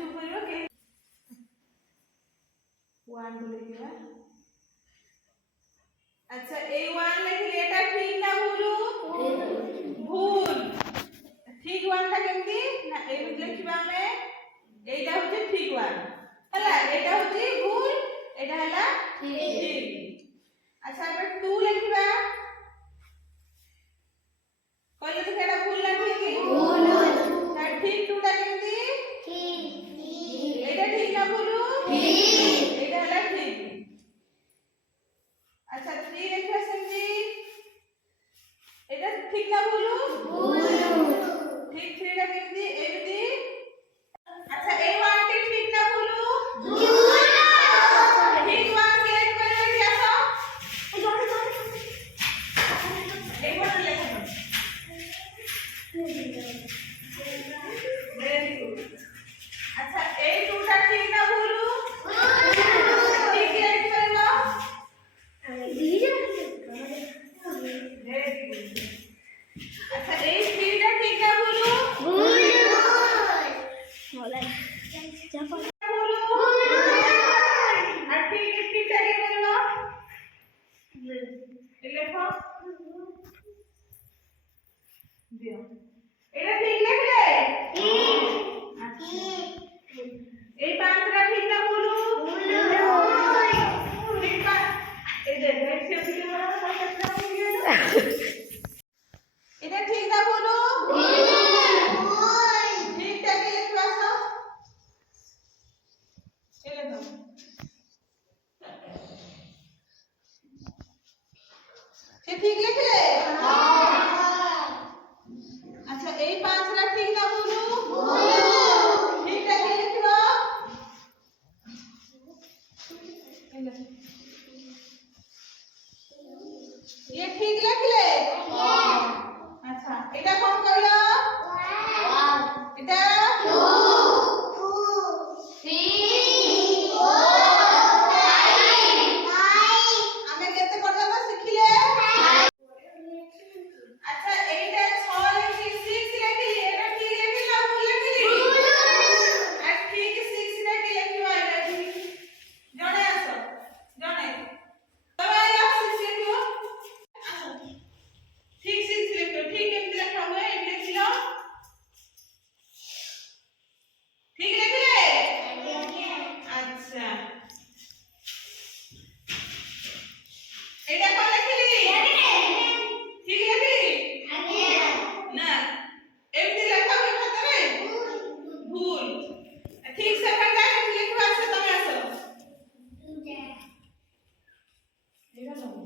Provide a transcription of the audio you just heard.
चुप करियो के 1 লিখিবা। আচ্ছা এই 1 লিখলে এটা ঠিক না ভুল? ভুল। ঠিক 1টা কেমতি না এমতি লিখিবা আমি। এইটা হচ্ছে ঠিক 1 হলা, এটা হচ্ছে ভুল, এটা হলা ঠিক। আচ্ছা এবার 2 লিখিবা। কইলে তো এটা ভুল না ঠিক? ভুল। না ঠিক 2টা কেমতি? ঠিক। এটা ঠিক না ভুল? ঠিক। এটা হলা ঠিক। আচ্ছা 3 লিখিবা সেমতি। এটা ঠিক না ভুল? ভুল। ঠিক 3টা কেমতি? এমতি। আচ্ছা এই 1টি ঠিক না ভুল? ভুল। ঠিক 1 গেট করে এটি আসো। এই বড় লেখো। Very good. আচ্ছা এই 2টা ঠিক না ভুল? ভুল। ঠিক গেট করে নাও। Very good. আচ্ছা এই 3টা ঠিক না ভুল? ভুল। আর ঠিক ঠিকটা কি বলবো? লেখো দিও। এটা ঠিক লিখলে? ঠিক। আচ্ছা এই 5টা ঠিক না ভুল? ভুল। ঠিক পা এই দেখো এই সেমটি বড় পাঁচটা ভুল গেল। এটা ঠিক না ভুল? ভুল। ঠিকটা কি লিখবা আসো? এলে দাও। সে ঠিক লিখলে? হ্যাঁ। আচ্ছা এই 5টা ঠিক না ভুল? ভুল। ঠিকটা কি লিখবা? এলে ये ठीक लिखले? হ্যাঁ। আচ্ছা এটা কোন কইলো? 1 এটা 2 3 4 5 ଆମେ କେତେ ପର୍ଯ୍ୟନ୍ତ ଶିଖିଲେ? আচ্ছা এইটা 6 লিখি 6 লিখলি এটা ঠিক লিখলি না ভুল লিখলি? ভুল। আর ঠিক 6 টা কি লিখিবা এটা ঠিক? জনে আসো জনে তবে আজ 6 লিখিও। আসো ঠিক 6 লিখো। ঠিক কেমতি লেখা হবে এটা লিখিলো? ঠিক লিখলে? আচ্ছা এটা কোন লিখলি? ঠিক লিখলি? না এমতি লেখা হবে খাতারে? ভুল। ঠিক সেকেন্ডটা কেমতি লিখবা আসো তুমি আসো। এটা নাও।